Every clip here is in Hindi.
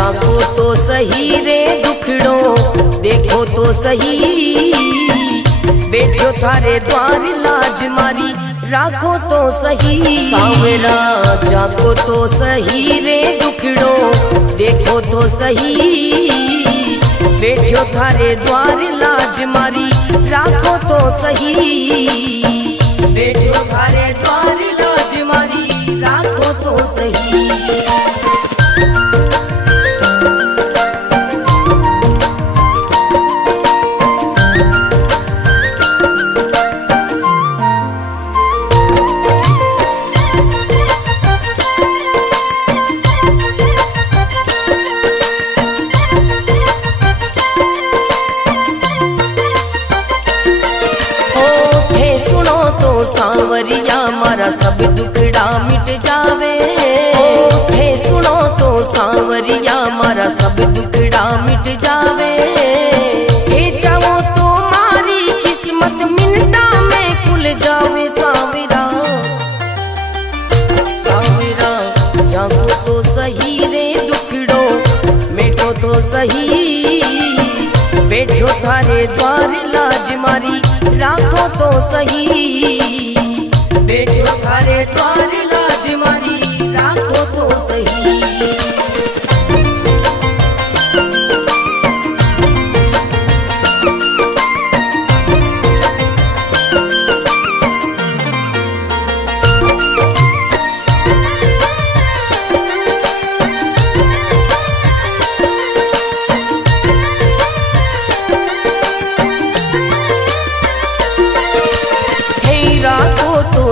जागो तो सही रे दुखड़ो देखो तो सही, बैठो थारे द्वार लाज मारी राखो तो सही। सांवरा जागो तो सही रे दुखड़ो देखो तो सही, बैठो थारे द्वार लाज मारी राखो तो सही, बैठो थारे द्वार लाज मारी राखो तो सही। सांवरिया मारा सब दुखड़ा मिट जावे, थे सुनो तो सांवरिया मारा सब दुखड़ा मिट जावे। थे चाहो तो मारी किस्मत मिनटा में खुल जावे। सांवरा सांवरा जागो तो सही रे दुखड़ो मिटो तो सही, बैठो थारे द्वार लाज मारी राखो तो सही, बैठो थारे द्वार लाज मारी राखो तो सही।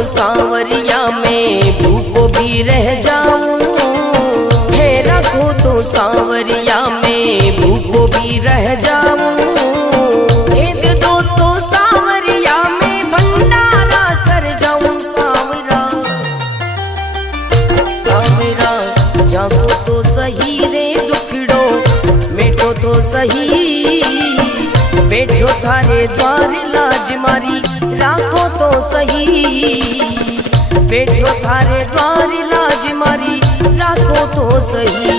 सांवरिया में भूखो भी रह जाऊं, थे रखो तो सांवरिया में भूखो भी रह जाऊं। भेद दो तो सांवरिया में भंडारा कर जाऊं। सांवरा सांवरा जागो तो सही रे दुखड़ो मिटो तो सही, बैठो थारे द्वार लाज मारी राखो तो सही, बैठो थारे द्वार लाज मारी राखो तो सही,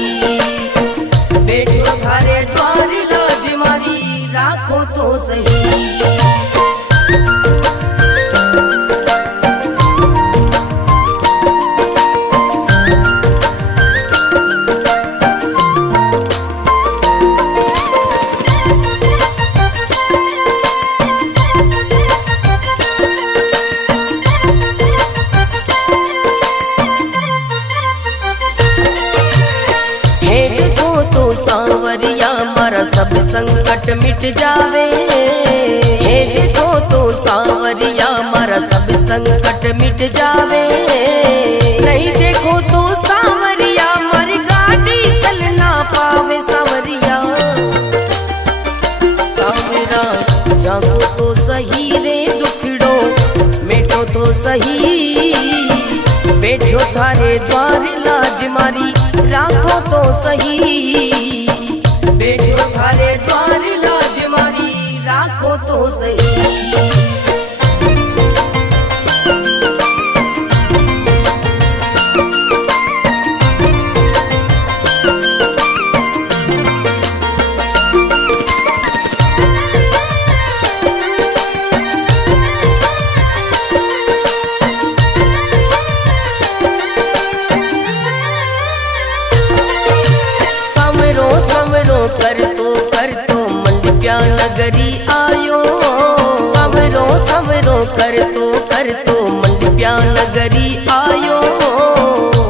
बैठो थारे द्वार लाज मारी राखो तो सही। सांवरिया मारा सब संकट मिट जावे, हे देखो तो सांवरिया मारा सब संकट मिट जावे। नहीं देखो तो सांवरिया मारी गाड़ी चल ना पावे। सांवरिया सांवरा जागो तो सही रे दुखड़ो मिटो तो सही, बैठो थारे द्वार लाज मारी राखो तो सही, बैठो थारे द्वार लाज मारी राखो तो सही। कर तो मंडप्या नगरी आयो। सवरो सवरो कर तो मंडप्या नगरी आयो।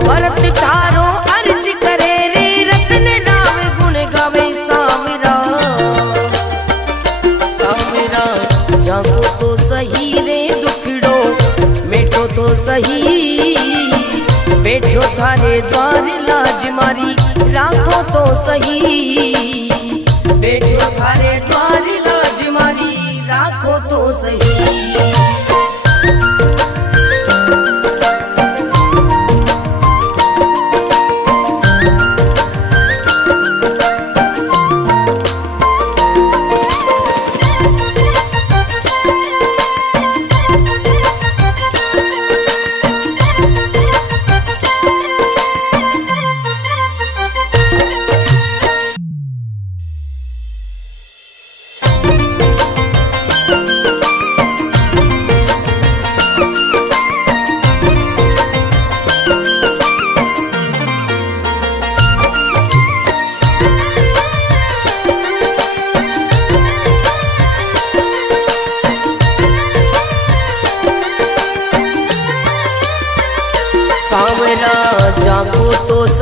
भरत थारो अर्ज करे रे रतन राम गुण गावे। सांवरा सांवरा जागो तो सही रे दुखड़ो मिटो तो सही, बैठो थारे द्वार लाज मारी राखो तो सही, बैठो थारे द्वार लाज मारी राखो तो सही।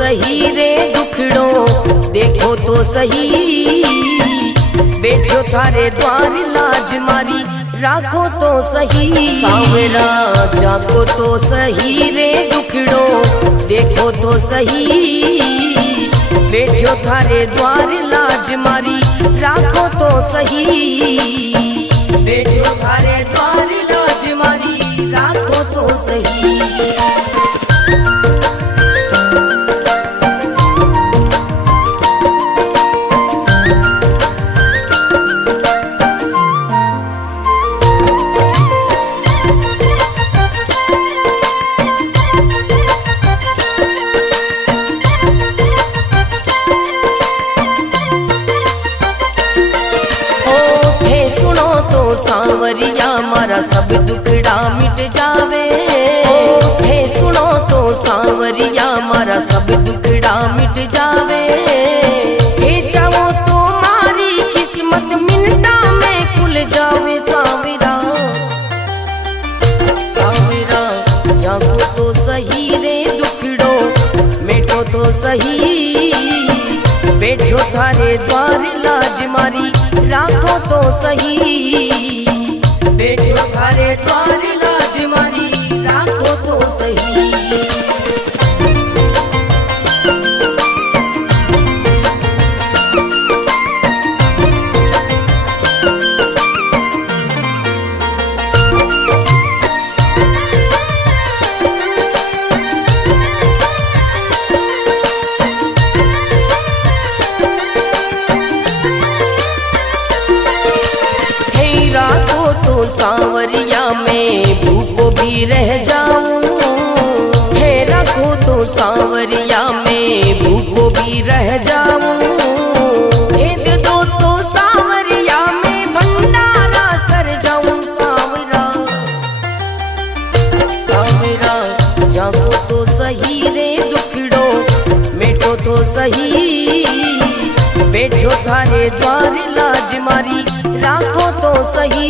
सही रे दुखड़ो देखो तो सही, बैठो थारे द्वार लाज मारी राखो तो सही। सांवरा जाको तो सही रे दुखड़ो देखो तो सही, बैठो थारे द्वार लाज मारी राखो तो सही, बैठो थारे द्वार लाज मारी राखो तो सही। सांवरिया मारा सब दुखड़ा मिट जावे, हे सुनो तो सांवरिया मारा सब दुखड़ा मिट जावे, हे चाहो तो मारी किस्मत मिनटा में खुल जावे। सांवरा सांवरा जागो तो सही रे दुखड़ो मेटो तो सही, बैठो थारे द्वार लाज मारी राखो तो सही, बैठो थारे द्वार लाज मारी राखो तो सही। सांवरिया में भूखो भी रह जाऊं, हे रखो तो सांवरिया में भूखो भी रह जाऊं, हे दे दो तो सांवरिया में भंडारा कर जाऊं। सांवरा सांवरा जागो तो सही रे दुखड़ो मेटो तो सही, बैठो थारे द्वार लाज मारी राखो तो सही,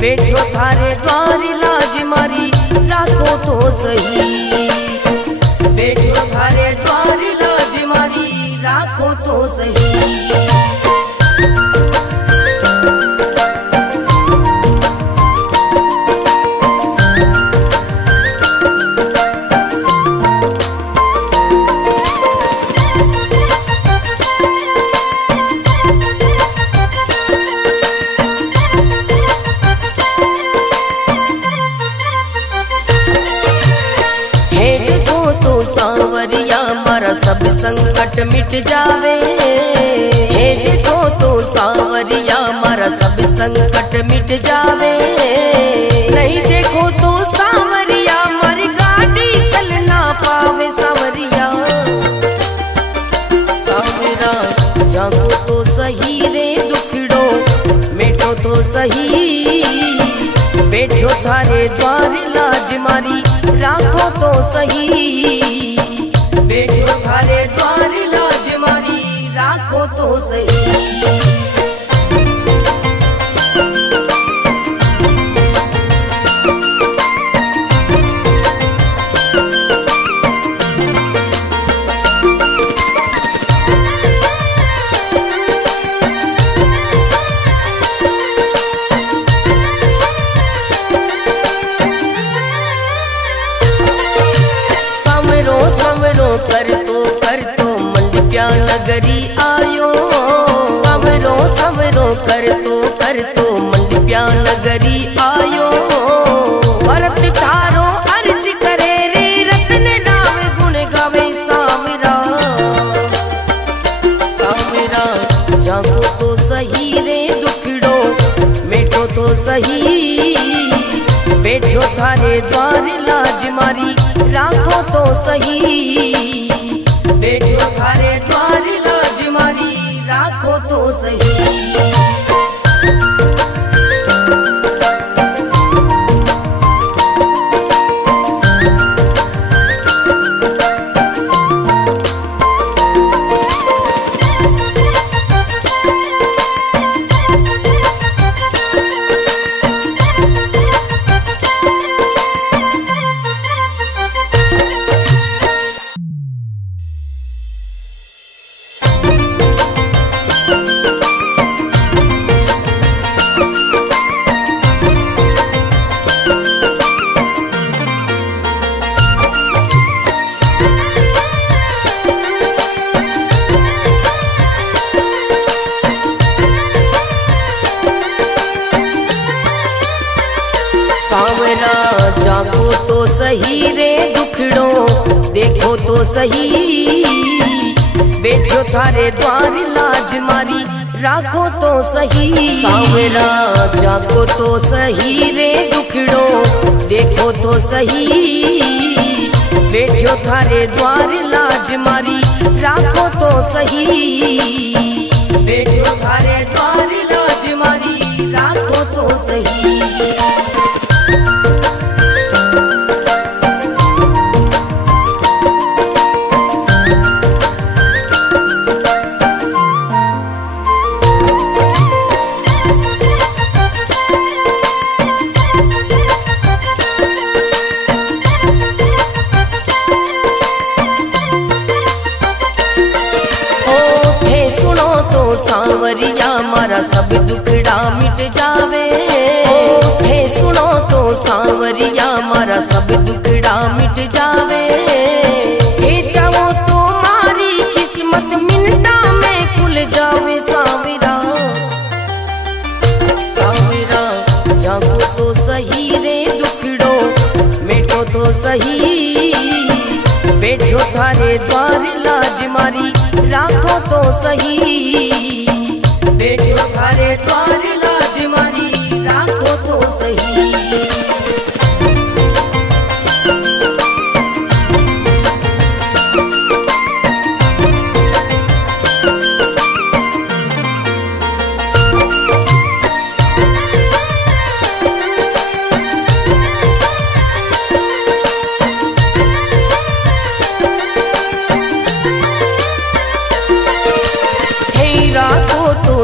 बैठो थारे द्वार लाज मारी राखो तो सही, बैठो थारे द्वार लाज मारी राखो तो सही। सांवरिया मारा सब संकट मिट जावे, हे देखो तो सांवरिया मारा सब संकट मिट जावे, नहीं देखो तो सांवरिया मारी गाड़ी चल ना पावे। सांवरिया सांवरा जागो तो सही रे दुखड़ो मेटो तो सही, बैठो थारे द्वार लाज मारी राखो तो सही, बैठो थारे द्वार लाज मारी राखो तो सही। कर तो मंडप्या नगरी आयो, सवरो सवरो कर तो मंडप्या नगरी आयो, भरत थारो अर्ज करे रे रत्न नाम गुण गावे। सांवरा सांवरा जागो तो सही रे दुखड़ो मेटो तो सही, बैठो थारे द्वार लाज मारी राखो तो सही, बैठो थारे द्वार लाज मारी राखो तो सही। सांवरा जागो तो सही रे दुखड़ो देखो तो सही, बैठो थारे द्वार लाज मारी राखो तो सही। सांवरा जागो तो सही रे दुखड़ो देखो तो सही, बैठो थारे द्वार लाज मारी राखो तो सही, बैठो थारे द्वार लाज मारी राखो तो सही। सांवरिया मारा सब दुखड़ा मिट जावे, थे सुनो तो सांवरिया मारा सब दुखड़ा मिट जावे, थे चाहो तो मारी किस्मत मिनटा में खुल जावे। सांवरा सांवरा जागो तो सही रे दुखड़ो मिटो तो सही, बैठो थारे द्वार लाज मारी राखो तो सही, बैठो थारे द्वार लाज मारी राखो तो सही।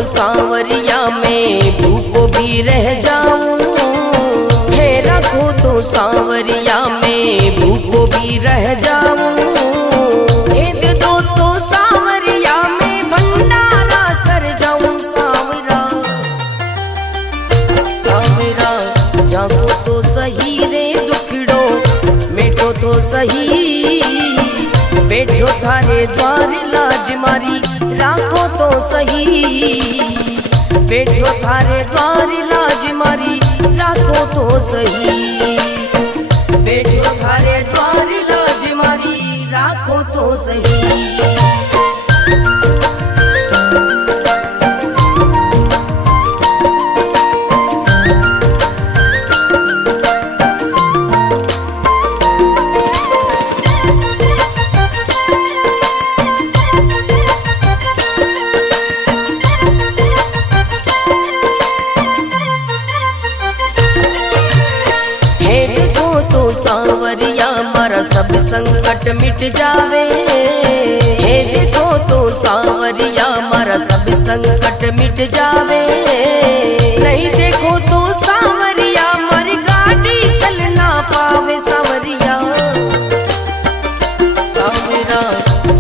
सांवरिया में भूखो भी रह जाऊं, थे रखो तो सांवरिया में भूखो भी रह जाऊं, दे दो तो सांवरिया में भंडारा कर जाऊं। सांवरा सांवरा जागो तो सही रे दुखड़ो मिटो तो सही, बैठो थारे द्वार लाज मारी राखो तो सही, बैठो थारे द्वार लाज मारी राखो तो सही, बैठो थारे द्वार लाज मारी राखो तो सही। सांवरिया मारा सब संकट मिट जावे, हे देखो तो सांवरिया मारा सब संकट मिट जावे, नहीं देखो तो सांवरिया मारी गाड़ी चल ना पावे। सांवरिया सांवरा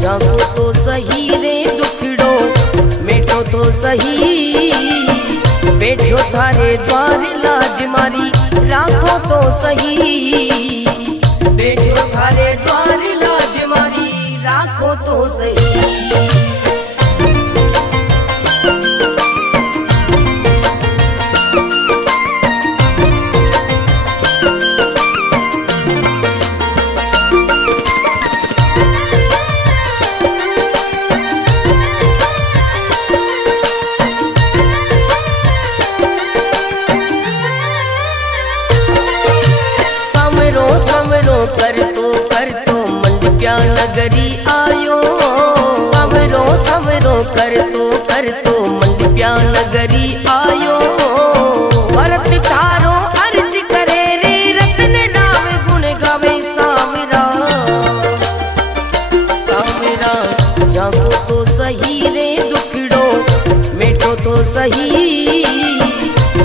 जागो तो सही रे दुखड़ो मिटो तो सही, बैठो थारे द्वार लाज मारी राखो तो सही, बैठो थारे द्वार लाज मारी राखो तो सही। कर तो मंडप्या नगरी आयो, सवरो सवरो कर तो मंडप्या नगरी आयो, भरत थारो अर्ज करे रे रतन राम गुण गावे। सांवरा सांवरा जागो तो सही रे दुखड़ो मिटो तो सही,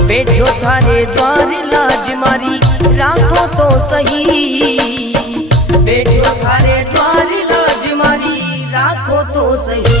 बैठो थारे द्वार लाज मारी राखो तो सही, बैठो थारे द्वार लाज मारी राखो तो सही।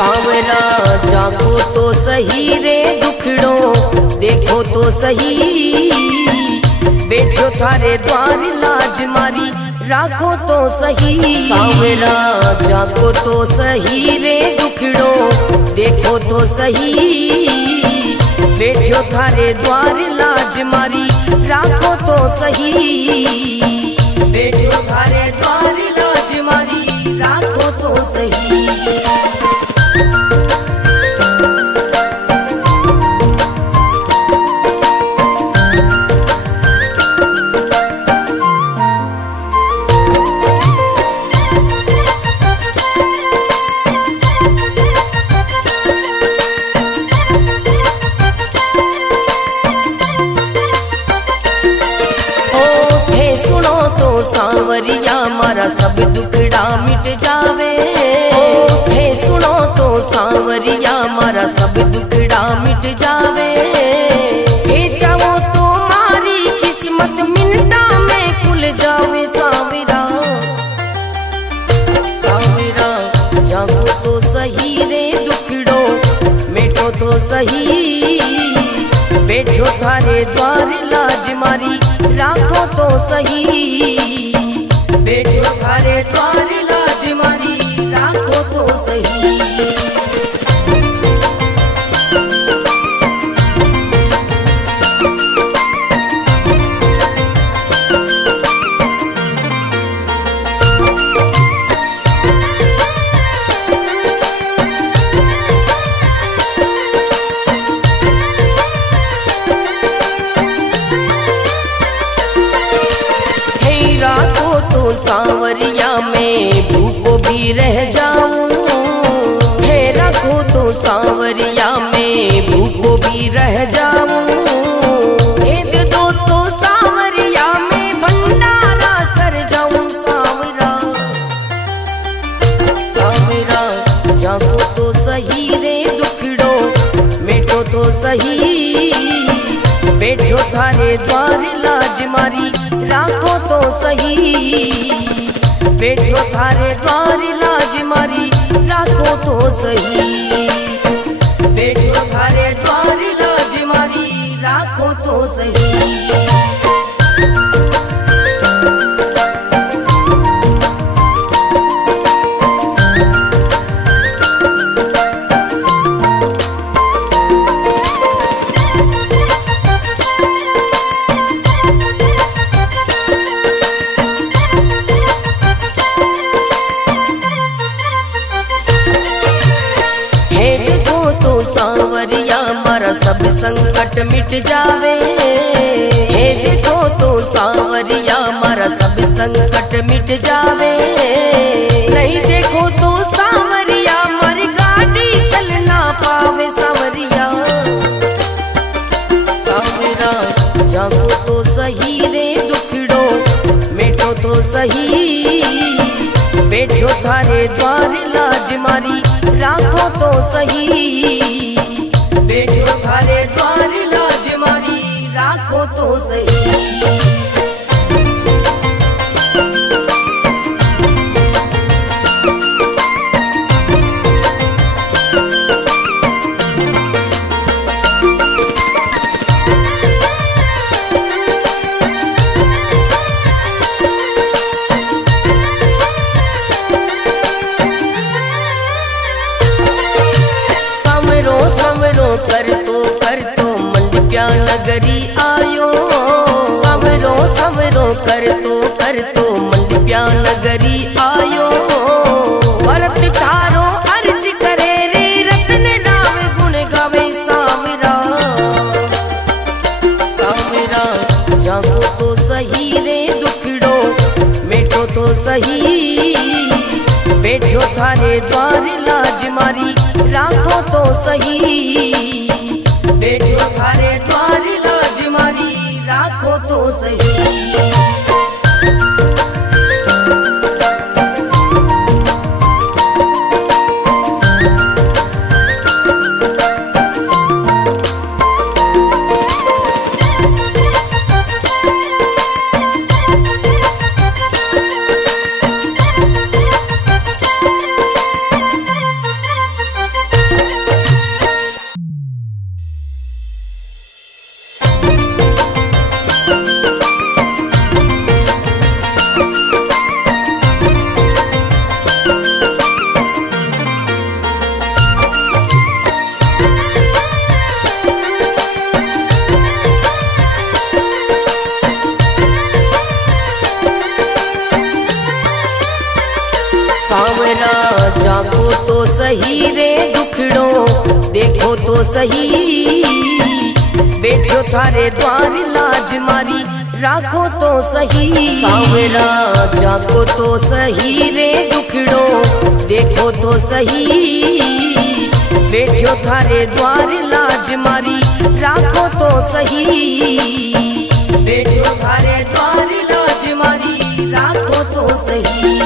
सांवरा जाको तो सही रे दुखड़ो देखो तो सही, बैठो थारे द्वार लाज मारी राखो तो सही। सांवरा जाको तो सही रे दुखड़ो देखो तो सही, बैठो थारे द्वार लाज मारी राखो तो सही, बैठो थारे द्वार लाज मारी राखो तो सही। सांवरिया मारा सब दुखड़ा मिट जावे, थे सुनो तो सांवरिया मारा सब दुखड़ा मिट जावे, थे चाहो तो मारी किस्मत मिनटा में खुल जावे। सांवरा सांवरा जागो तो सही रे दुखड़ो मिटो तो सही, बैठो थारे द्वार लाज मारी राखो तो सही, बैठो थारे द्वार लाज मारी राखो तो सही। सांवरिया में भूखो भी रह जाऊं, थे रखो तो सांवरिया में भूखो भी रह जाऊं, भेद दो तो सांवरिया में भंडारा कर जाऊं। सांवरा सांवरा जागो तो सही रे दुखड़ो मिटो तो सही, बैठो थारे द्वार लाज मारी राखो तो सही, बैठो थारे द्वार लाज मारी राखो तो सही, बैठो थारे द्वार लाज मारी राखो तो सही। सांवरिया मारा सब संकट मिट जावे, हे देखो तो सांवरिया मारा सब संकट मिट जावे, नहीं देखो तो सांवरिया मारी गाड़ी चल ना पावे। सांवरिया सांवरा जागो तो सही रे दुखड़ो मिटो तो सही, बैठो थारे द्वार लाज मारी राखो तो सही, बैठो थारे द्वार लाज मारी राखो तो सही। कर तो मंडप्या नगरी आयो, सवरो सवरो कर तो मंडप्या नगरी आयो, भरत थारो अर्ज करे रे रतन नाम गुण गावे। सांवरा सांवरा जागो तो सही रे दुखड़ो मिटो तो सही, बैठो थारे द्वार लाज मारी राखो तो सही, बैठो थारे द्वार लाज मारी राखो तो सही। जाको तो सही रे दुखड़ो देखो तो सही, बैठो थारे द्वार लाज मारी राखो तो सही। सांवरा जाको तो सही रे दुखड़ो देखो तो सही, बैठो थारे द्वार लाज मारी राखो तो सही, बैठो थारे द्वार लाज मारी राखो तो सही।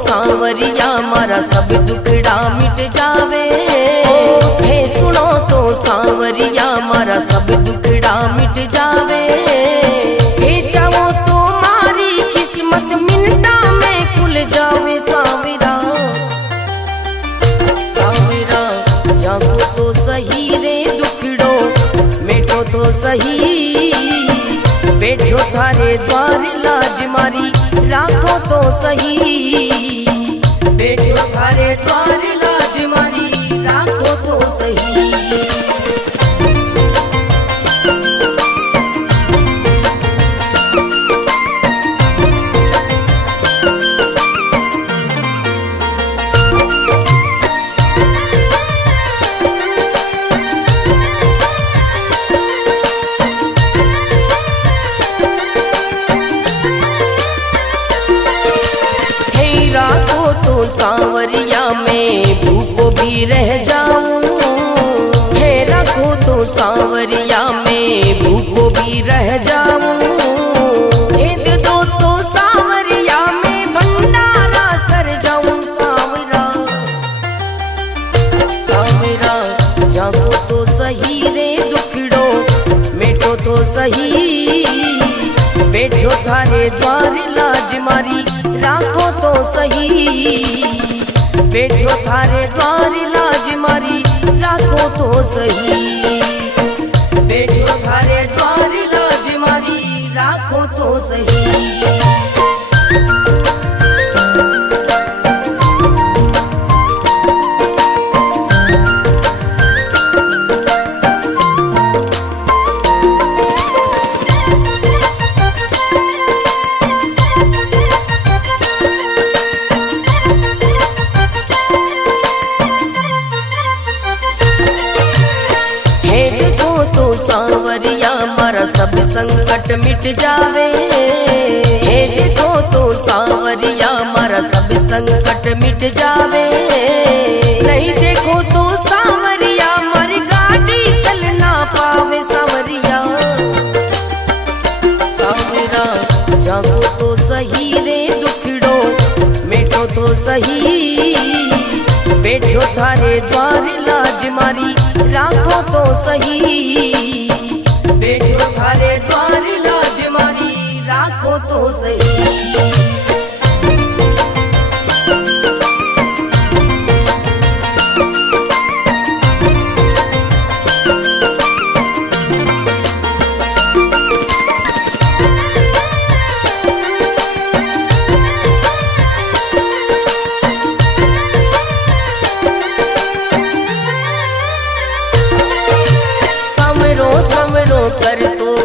सांवरिया मारा सब दुखड़ा मिट जावे, थे सुनो तो सांवरिया मारा सब दुखड़ा मिट जावे, थे चाहो तो मारी किस्मत मिनटा में खुल जावे। सांवरा सांवरा जागो तो सही रे दुखड़ो मिटो तो सही, बैठो थारे द्वार लाज मारी राखो तो सही, बैठो थारे द्वार लाज मारी राखो तो सही। सांवरिया में भूखो भी रह जाऊं, थे रखो तो सांवरिया में भूखो भी रह जाऊं, दे दो तो सांवरिया में भंडारा कर जाऊं। सांवरा सांवरा जागो तो सही रे दुखड़ो मिटो तो सही, बैठो थारे द्वार लाज मारी राखो तो सही, बैठो थारे द्वार लाज मारी राखो तो सही, बैठो थारे द्वार लाज मारी राखो तो सही। सांवरिया मारा सब संकट मिट जावे, हे देखो तो सांवरिया मारा सब संकट मिट जावे, नहीं देखो तो सांवरिया मारी गाड़ी चल ना पावे। सांवरिया सांवरा जागो तो सही रे दुखड़ो मिटो तो सही, बैठो थारे द्वार लाज मारी राखो तो सही, बैठो थारे द्वार लाज मारी राखो तो सही।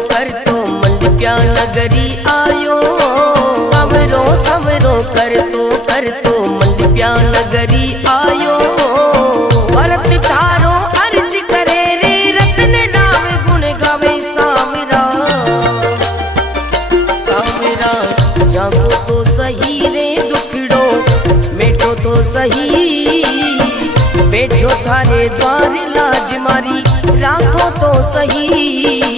कर तो मंडप्या नगरी आयो, सवरो सवरो कर तो मंडप्या नगरी आयो, भरत थारो अर्ज करे रे रत्न नाम गुण गावे। सांवरा सांवरा जागो तो सही रे दुखड़ो मिटो तो सही, बैठो थारे द्वार लाज मारी राखो तो सही,